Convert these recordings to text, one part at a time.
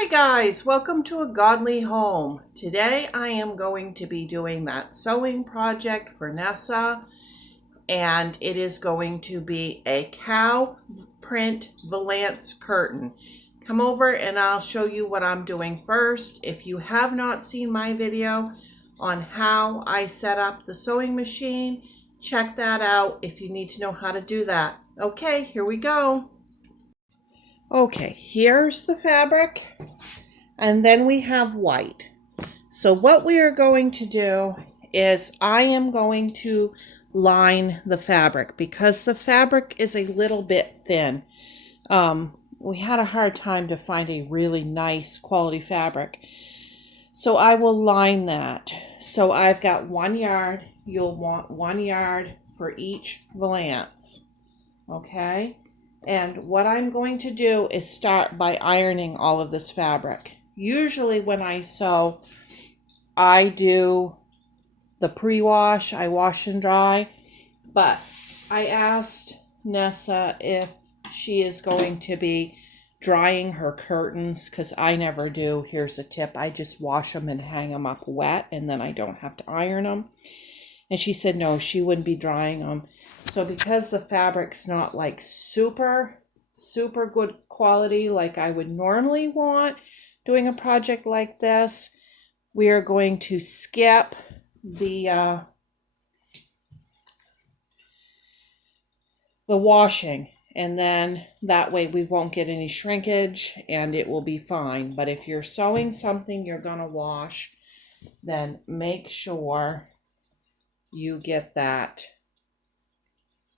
Hi guys, welcome to A Godly Home. Today I am going to be doing that sewing project for Nessa, and it is going to be a cow print Valance curtain. Come over and I'll show you what I'm doing first. If you have not seen my video on how I set up the sewing machine, check that out if you need to know how to do that. Okay, here we go. Okay, here's the fabric. And then we have white. So what we are going to do is I am going to line the fabric because the fabric is a little bit thin. We had a hard time to find a really nice quality fabric. So I will line that. So I've got 1 yard. You'll want 1 yard for each valance. Okay? And what I'm going to do is start by ironing all of this fabric. Usually when I sew, I do the pre-wash, I wash and dry, but I asked Nessa if she is going to be drying her curtains, because I never do. Here's a tip: I just wash them and hang them up wet, and then I don't have to iron them. And she said no, she wouldn't be drying them. So because the fabric's not like super good quality like I would normally want doing a project like this, we are going to skip the washing, and then that way we won't get any shrinkage and it will be fine. But if you're sewing something you're gonna wash, then make sure you get that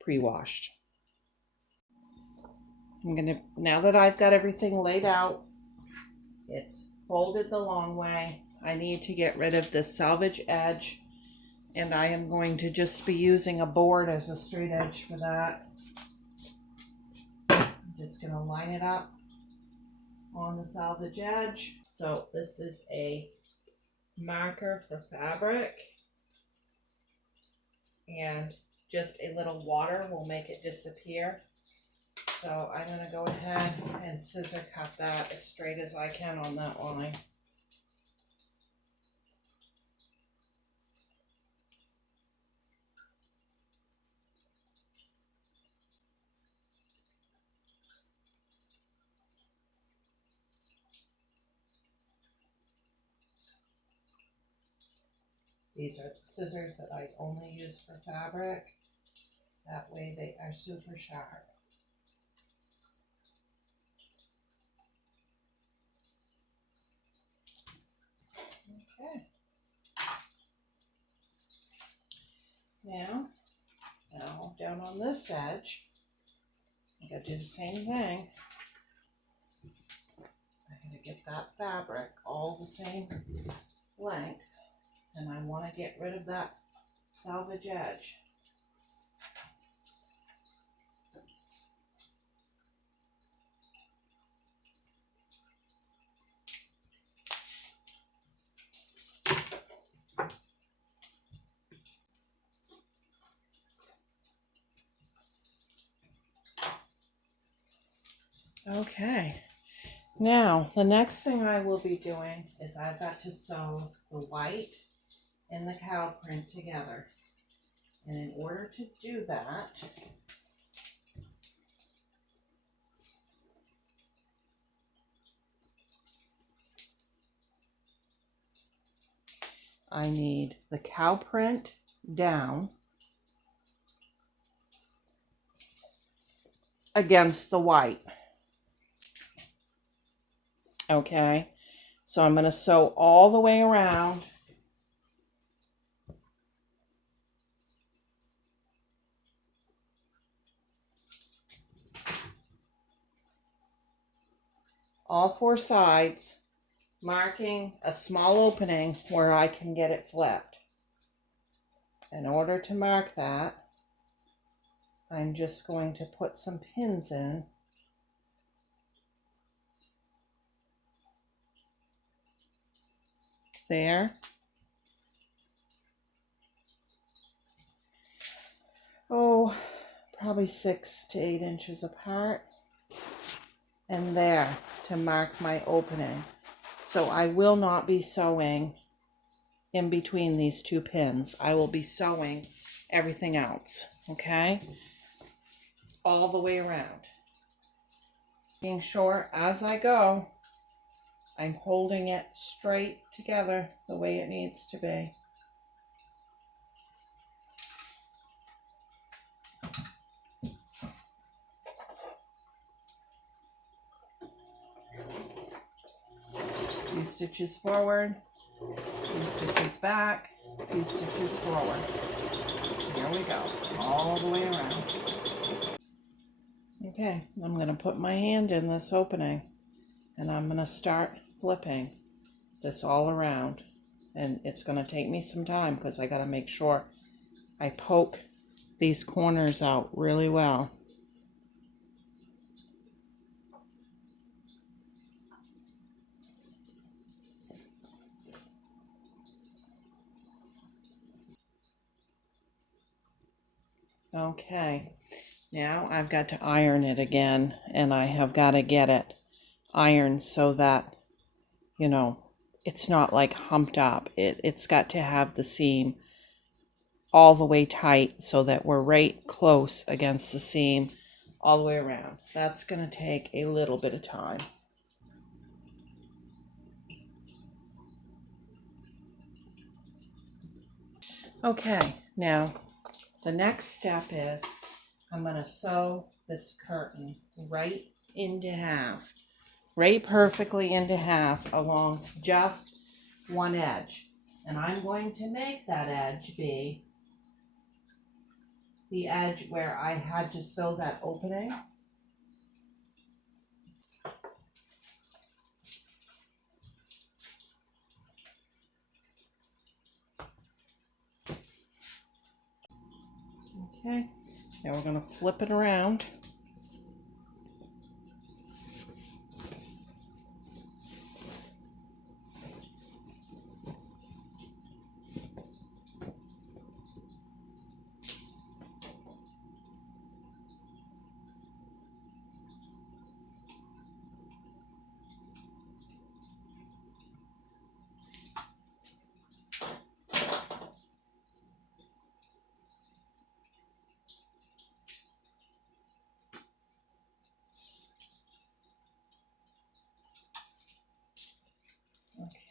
pre-washed. Now that I've got everything laid out, it's folded the long way, I need to get rid of this salvage edge, and I am going to just be using a board as a straight edge for that. I'm just going to line it up on the salvage edge. So this is a marker for fabric, and just a little water will make it disappear. So I'm going to go ahead and scissor cut that as straight as I can on that line. These are the scissors that I only use for fabric. That way they are super sharp. Okay. Now down on this edge, I gotta do the same thing. I gotta get that fabric all the same length, and I want to get rid of that salvage edge. Okay, now the next thing I will be doing is I've got to sew the white and the cow print together. And in order to do that, I need the cow print down against the white. Okay, so I'm going to sew all the way around. All 4 sides, marking a small opening where I can get it flipped. In order to mark that, I'm just going to put some pins in. There. Oh, probably 6 to 8 inches apart. and there to mark my opening. So I will not be sewing in between these two pins. I will be sewing everything else, okay? All the way around. Being sure as I go, I'm holding it straight together the way it needs to be. Few stitches forward, few stitches back, few stitches forward. Here we go, all the way around. Okay, I'm going to put my hand in this opening and I'm going to start flipping this all around. And it's going to take me some time because I got to make sure I poke these corners out really well. Okay, now I've got to iron it again, and I have got to get it ironed so that, you know, it's not like humped up. It's got to have the seam all the way tight so that we're right close against the seam all the way around. That's going to take a little bit of time. Okay, now the next step is I'm going to sew this curtain right into half, right perfectly into half along just one edge. And I'm going to make that edge be the edge where I had to sew that opening. Okay, now we're going to flip it around.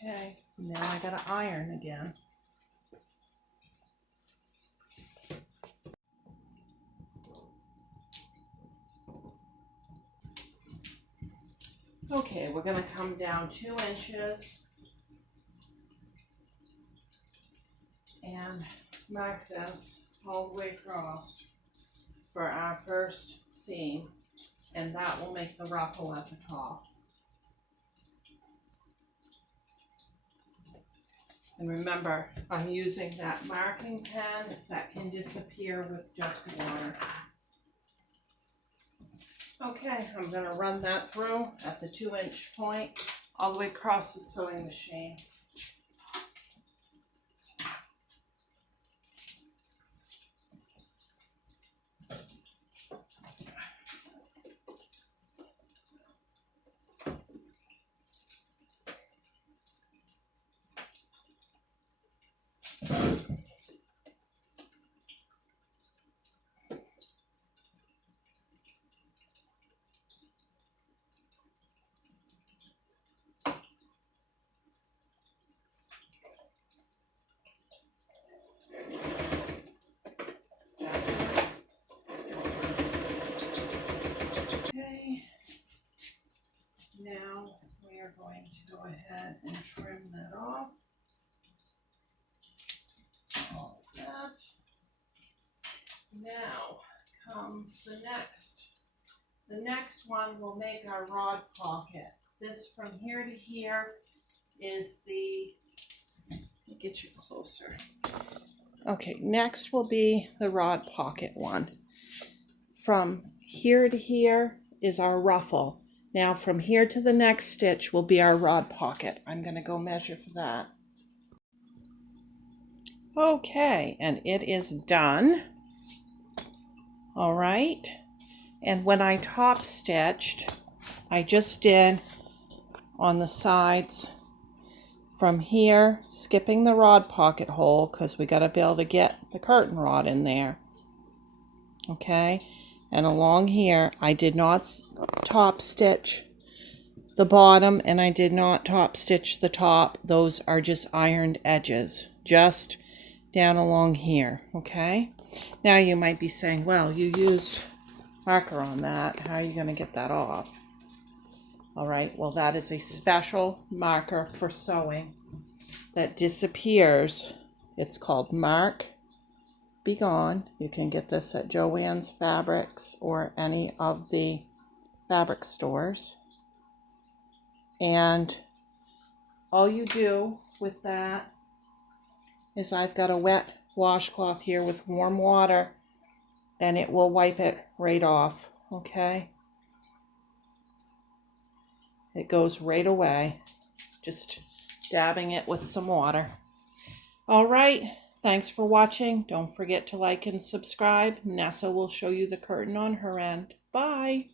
Okay, now I got to iron again. Okay, we're going to come down 2 inches and mark this all the way across for our first seam, and that will make the ruffle at the top. And remember, I'm using that marking pen that can disappear with just water. Okay, I'm going to run that through at the 2-inch point all the way across the sewing machine. Okay, now we are going to go ahead and trim that off. All of that. Now comes the next. The next one will make our rod pocket. This from here to here is the, let me get you closer. Okay, next will be the rod pocket one. From here to here is our ruffle. Now from here to the next stitch will be our rod pocket. I'm going to go measure for that. Okay, and it is done. All right, and when I top stitched, I just did on the sides from here, skipping the rod pocket hole because we got to be able to get the curtain rod in there. Okay, and along here I did not top stitch the bottom and I did not top stitch the top. Those are just ironed edges, just down along here. Okay, now you might be saying, well, you used marker on that, how are you going to get that off? All right, well, that is a special marker for sewing that disappears. It's called Mark Be Gone. You can get this at Joann's Fabrics or any of the fabric stores. And all you do with that is I've got a wet washcloth here with warm water, and it will wipe it right off, okay? It goes right away, just dabbing it with some water. All right, thanks for watching. Don't forget to like and subscribe. Nessa will show you the curtain on her end. Bye.